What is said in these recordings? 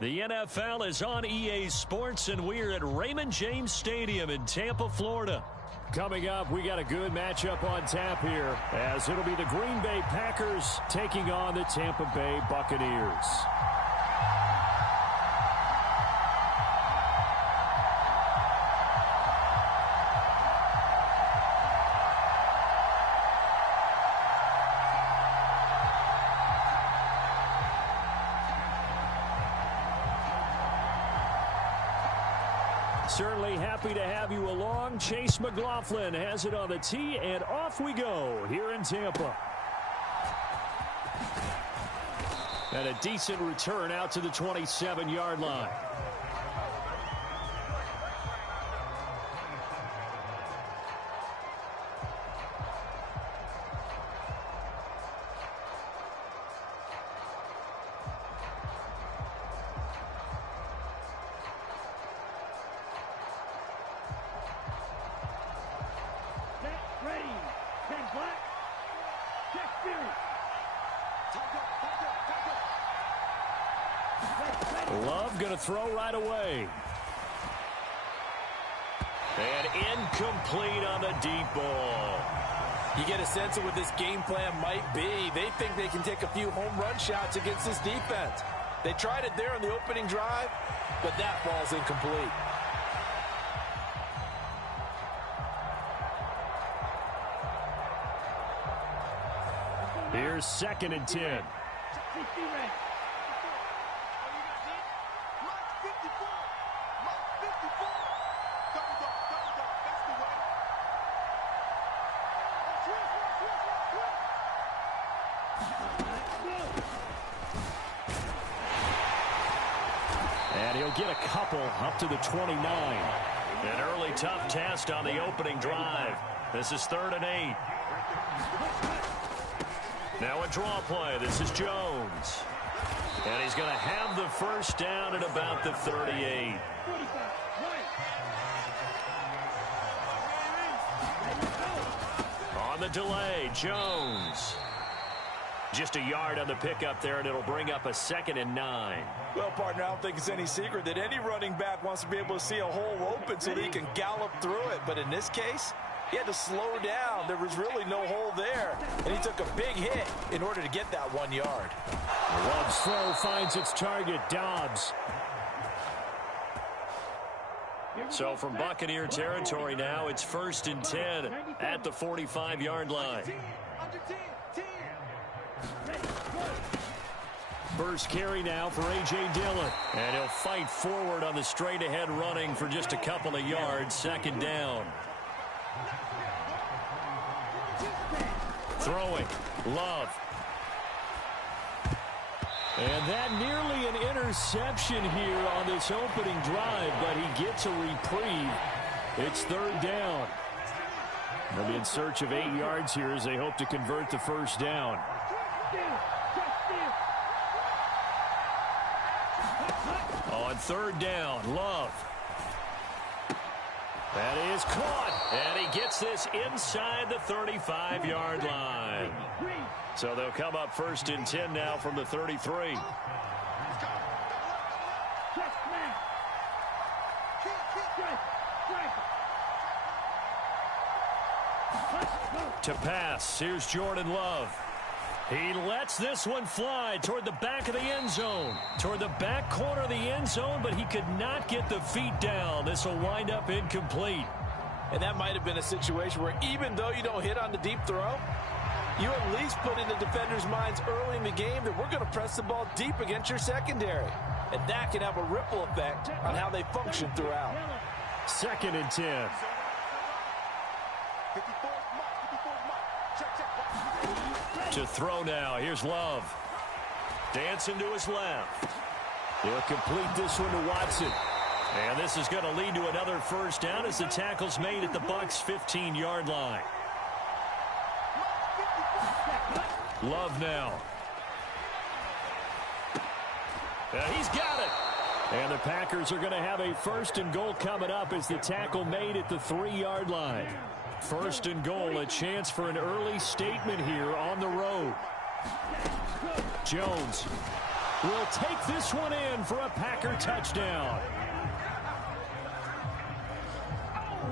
The NFL is on EA Sports, and we're at Raymond James Stadium in Tampa, Florida. Coming up, we got a good matchup on tap here, as it'll be the Green Bay Packers taking on the Tampa Bay Buccaneers. Certainly happy to have you along. Chase McLaughlin has it on the tee, and off we go here in Tampa. And a decent return out to the 27-yard line. Love going to throw right away. And incomplete on the deep ball. You get a sense of what this game plan might be. They think they can take a few home run shots against this defense. They tried it there on the opening drive, but that ball's incomplete. Here's 2nd and 10. And he'll get a couple up to the 29. An early tough test on the opening drive. This is 3rd and 8. Now a draw play. This is Jones. And he's going to have the first down at about the 38. On the delay, Jones. Just a yard on the pickup there, and it'll bring up a 2nd and 9. Well, partner, I don't think it's any secret that any running back wants to be able to see a hole open so that he can gallop through it. But in this case, he had to slow down. There was really no hole there, and he took a big hit in order to get that 1 yard. Love's throw finds its target, Dobbs. So from Buccaneer territory now, it's 1st and 10 at the 45-yard line. First carry now for A.J. Dillon. And he'll fight forward on the straight-ahead running for just a couple of yards. 2nd down. Throwing. Love. And that nearly an interception here on this opening drive, but he gets a reprieve. It's 3rd down. They'll be in search of 8 yards here as they hope to convert the first down. On 3rd down, Love. That is caught, and he gets this inside the 35-yard line. So they'll come up 1st and 10 now from the 33. To pass, here's Jordan Love. He lets this one fly toward the back of the end zone. Toward the back corner of the end zone, but he could not get the feet down. This will wind up incomplete. And that might have been a situation where even though you don't hit on the deep throw, you at least put in the defenders' minds early in the game that we're going to press the ball deep against your secondary. And that can have a ripple effect on how they function throughout. 2nd and 10. To throw now. Here's Love. Dancing to his left. He'll complete this one to Watson. And this is going to lead to another first down as the tackle's made at the Bucs' 15-yard line. Love now. And he's got it. And the Packers are going to have a 1st and goal coming up as the tackle made at the 3-yard line. 1st and goal, a chance for an early statement here on the road. Jones. will take this one in for a Packer touchdown.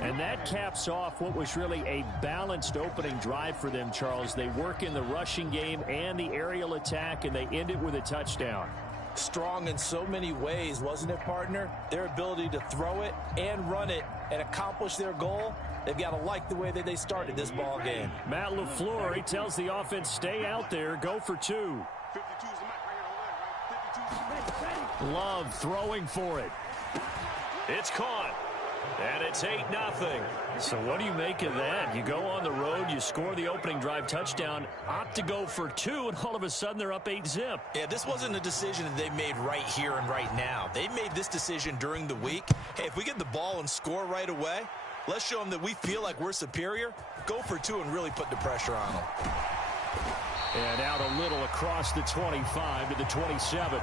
And that caps off what was really a balanced opening drive for them, Charles. They work in the rushing game and the aerial attack, and they end it with a touchdown. Strong in so many ways, wasn't it, partner? Their ability to throw it and run it and accomplish their goal, they've got to like the way that they started this ball game. Matt LaFleur, he tells the offense, stay out there, go for two. Love throwing for it. It's caught. And it's 8-0. So what do you make of that? You go on the road, you score the opening drive touchdown, opt to go for two, and all of a sudden they're up 8-zip. Yeah, this wasn't a decision that they made right here and right now. They made this decision during the week. Hey, if we get the ball and score right away, let's show them that we feel like we're superior. Go for two and really put the pressure on them. And out a little across the 25 to the 27.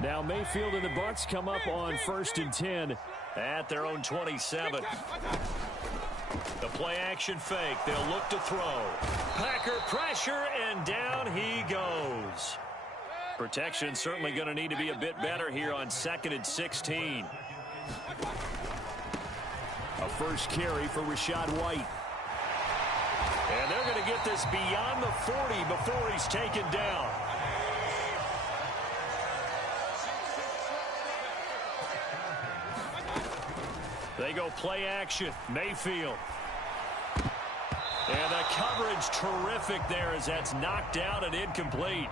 Now Mayfield and the Bucs come up on 1st and 10 at their own 27. The play action fake. They'll look to throw. Packer pressure, and down he goes. Protection certainly going to need to be a bit better here on 2nd and 16. A first carry for Rachaad White. And they're going to get this beyond the 40 before he's taken down. They go play action. Mayfield. And the coverage terrific there as that's knocked out and incomplete.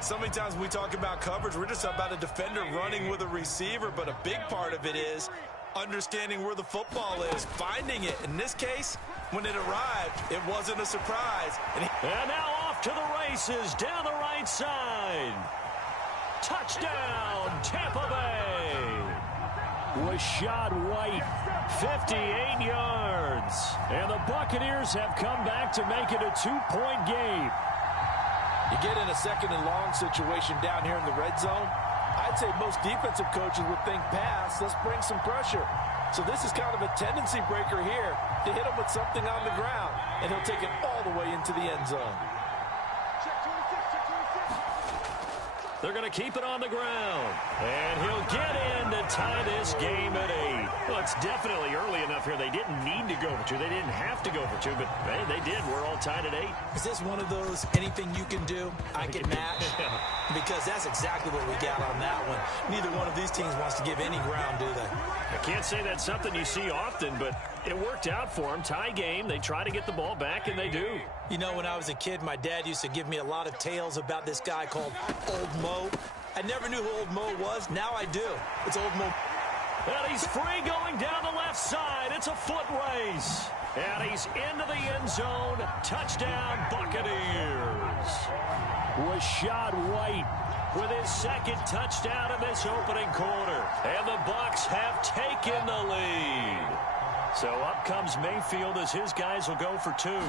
So many times when we talk about coverage, we're just about a defender running with a receiver, but a big part of it is understanding where the football is, finding it. In this case, when it arrived, it wasn't a surprise. And now off to the races down the right side. Touchdown, Tampa Bay. Rachaad White, 58 yards. And the Buccaneers have come back to make it a 2-point game. You get in a 2nd and long situation down here in the red zone, I'd say most defensive coaches would think pass, let's bring some pressure. So this is kind of a tendency breaker here to hit him with something on the ground, and he'll take it all the way into the end zone. They're going to keep it on the ground. And he'll get in to tie this game at 8. Well, it's definitely early enough here. They didn't need to go for two. They didn't have to go for two, but hey, they did. We're all tied at 8. Is this one of those anything you can do, I can match? Because that's exactly what we got on that one. Neither one of these teams wants to give any ground, do they? I can't say that's something you see often, but it worked out for them. Tie game. They try to get the ball back, and they do. You know, when I was a kid, my dad used to give me a lot of tales about this guy called Old Mo. I never knew who Old Mo was. Now I do. It's Old Mo. And he's free going down the left side. It's a foot race. And he's into the end zone. Touchdown, Buccaneers. Rachaad White with his 2nd touchdown of this opening quarter. And the Bucs have taken the lead. So up comes Mayfield as his guys will go for two.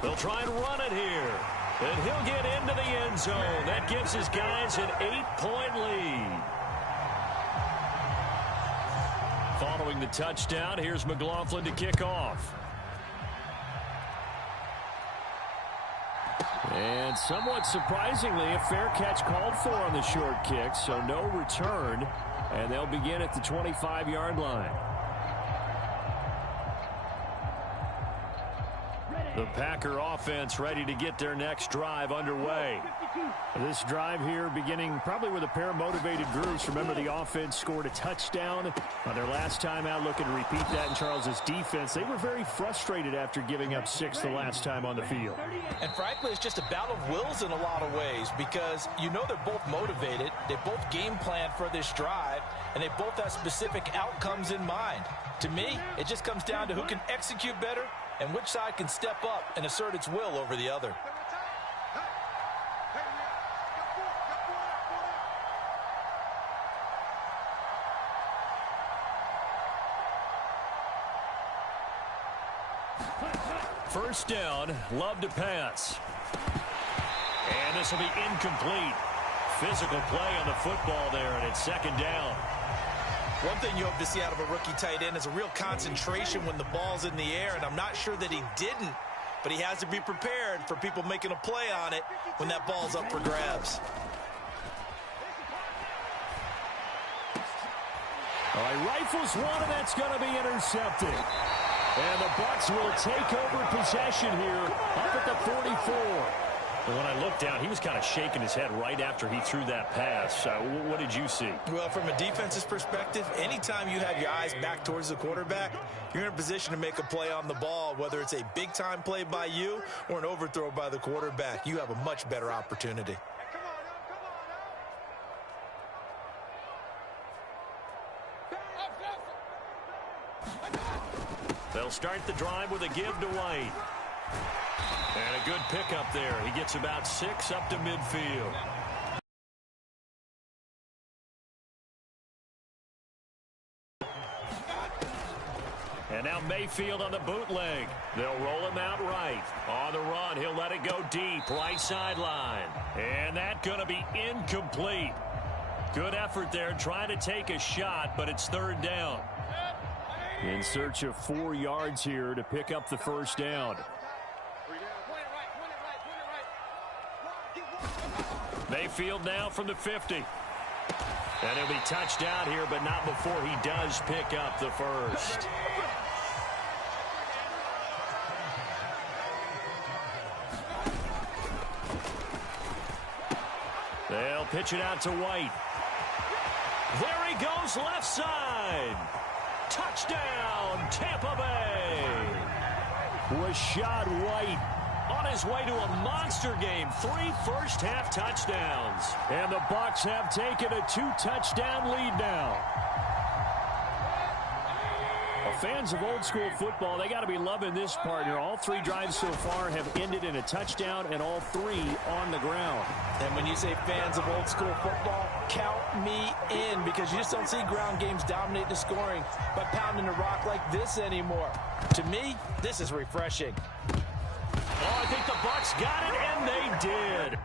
They'll try and run it here. And he'll get into the end zone. That gives his guys an 8-point lead. Following the touchdown, here's McLaughlin to kick off. And somewhat surprisingly, a fair catch called for on the short kick, so no return. And they'll begin at the 25-yard line. The Packer offense ready to get their next drive underway. This drive here beginning probably with a pair of motivated groups. Remember, the offense scored a touchdown on their last time out, looking to repeat that in Charles's defense. They were very frustrated after giving up 6 the last time on the field. And frankly, it's just a battle of wills in a lot of ways, because you know they're both motivated. They both game plan for this drive, and they both have specific outcomes in mind. To me, it just comes down to who can execute better and which side can step up and assert its will over the other. First down, Love to pass. And this will be incomplete. Physical play on the football there, and it's 2nd down. One thing you hope to see out of a rookie tight end is a real concentration when the ball's in the air, and I'm not sure that he didn't but he has to be prepared for people making a play on it when that ball's up for grabs. All right, rifles one, and that's going to be intercepted. And the Bucs will take over possession here up at the 44. And when I looked down, he was kind of shaking his head right after he threw that pass. What did you see? Well, from a defense's perspective, anytime you have your eyes back towards the quarterback, you're in a position to make a play on the ball, whether it's a big-time play by you or an overthrow by the quarterback. You have a much better opportunity. They'll start the drive with a give to White. And a good pickup there. He gets about 6 up to midfield. And now Mayfield on the bootleg. They'll roll him out right. On the run, he'll let it go deep, right sideline. And that's going to be incomplete. Good effort there, trying to take a shot, but it's third down. In search of 4 yards here to pick up the first down. Mayfield now from the 50. And he'll be touchdown here, but not before he does pick up the first. They'll pitch it out to White. There he goes, left side. Touchdown, Tampa Bay. Rashad White on his way to a monster game. 3 first-half touchdowns. And the Bucs have taken a 2-touchdown lead now. Well, fans of old-school football, they got to be loving this partner. All 3 drives so far have ended in a touchdown, and all 3 on the ground. And when you say fans of old-school football, count me in, because you just don't see ground games dominate the scoring by pounding the rock like this anymore. To me, this is refreshing. Oh, I think the Bucs got it, and they did.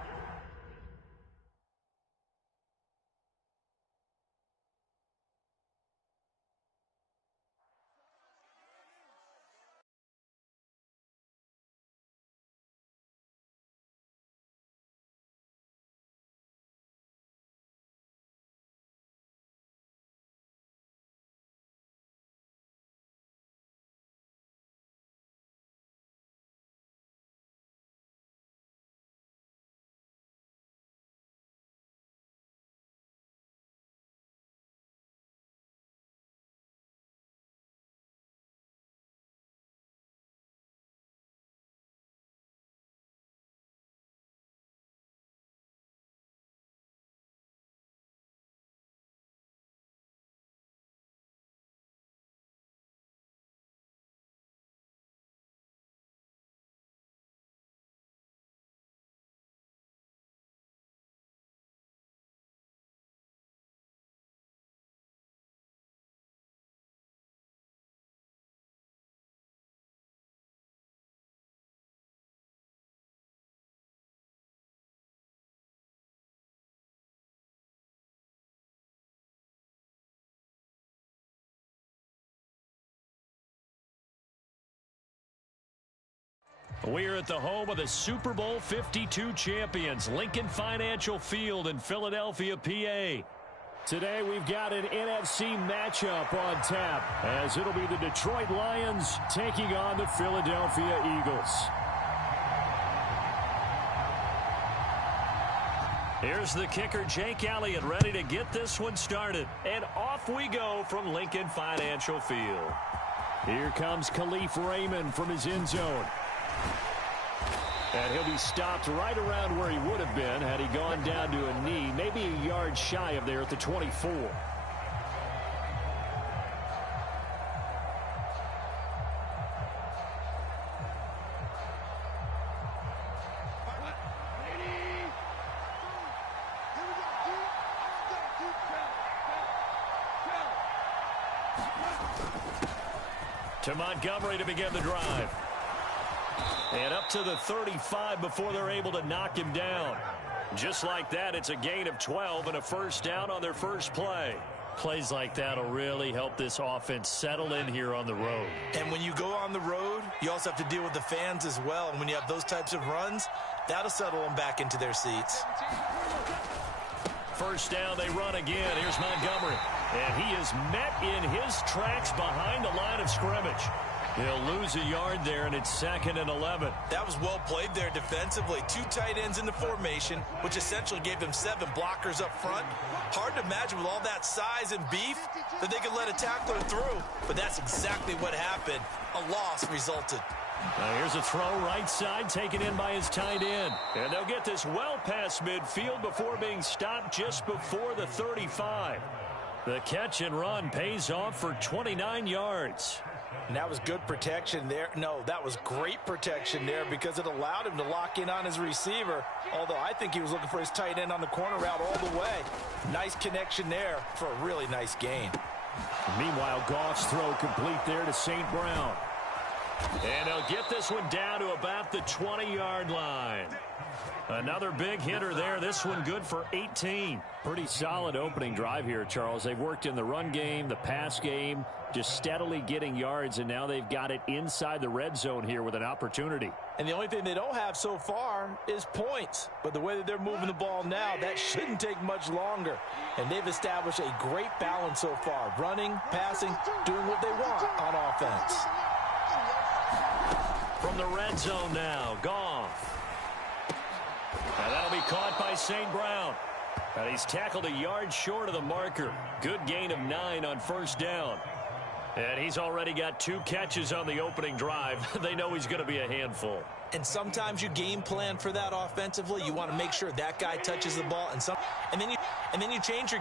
We are at the home of the Super Bowl 52 champions, Lincoln Financial Field in Philadelphia, PA. Today we've got an NFC matchup on tap, as it'll be the Detroit Lions taking on the Philadelphia Eagles. Here's the kicker, Jake Elliott, ready to get this one started. And off we go from Lincoln Financial Field. Here comes Khalif Raymond from his end zone. And he'll be stopped right around where he would have been had he gone down to a knee, maybe a yard shy of there at the 24. To Montgomery to begin the drive. And up to the 35 before they're able to knock him down. Just like that, it's a gain of 12 and a first down on their first play. Plays like that will really help this offense settle in here on the road. And when you go on the road, you also have to deal with the fans as well. And when you have those types of runs, that'll settle them back into their seats. First down, they run again. Here's Montgomery. And he is met in his tracks behind the line of scrimmage. He'll lose a yard there, and it's 2nd and 11. That was well played there defensively. 2 tight ends in the formation, which essentially gave them 7 blockers up front. Hard to imagine with all that size and beef that they could let a tackler through. But that's exactly what happened. A loss resulted. Now here's a throw right side taken in by his tight end. And they'll get this well past midfield before being stopped just before the 35. The catch and run pays off for 29 yards. And that was good protection there. No, that was great protection there because it allowed him to lock in on his receiver. Although I think he was looking for his tight end on the corner route all the way. Nice connection there for a really nice gain. Meanwhile, Goff's throw complete there to St. Brown. And they'll get this one down to about the 20-yard line. Another big hitter there. This one good for 18. Pretty solid opening drive here, Charles. They've worked in the run game, the pass game, just steadily getting yards, and now they've got it inside the red zone here with an opportunity. And the only thing they don't have so far is points. But the way that they're moving the ball now, that shouldn't take much longer. And they've established a great balance so far. Running, passing, doing what they want on offense. From the red zone now, Goff. And that'll be caught by St. Brown. And he's tackled a yard short of the marker. Good gain of 9 on first down. And he's already got 2 catches on the opening drive. They know he's going to be a handful. And sometimes you game plan for that offensively. You want to make sure that guy touches the ball, and then you change your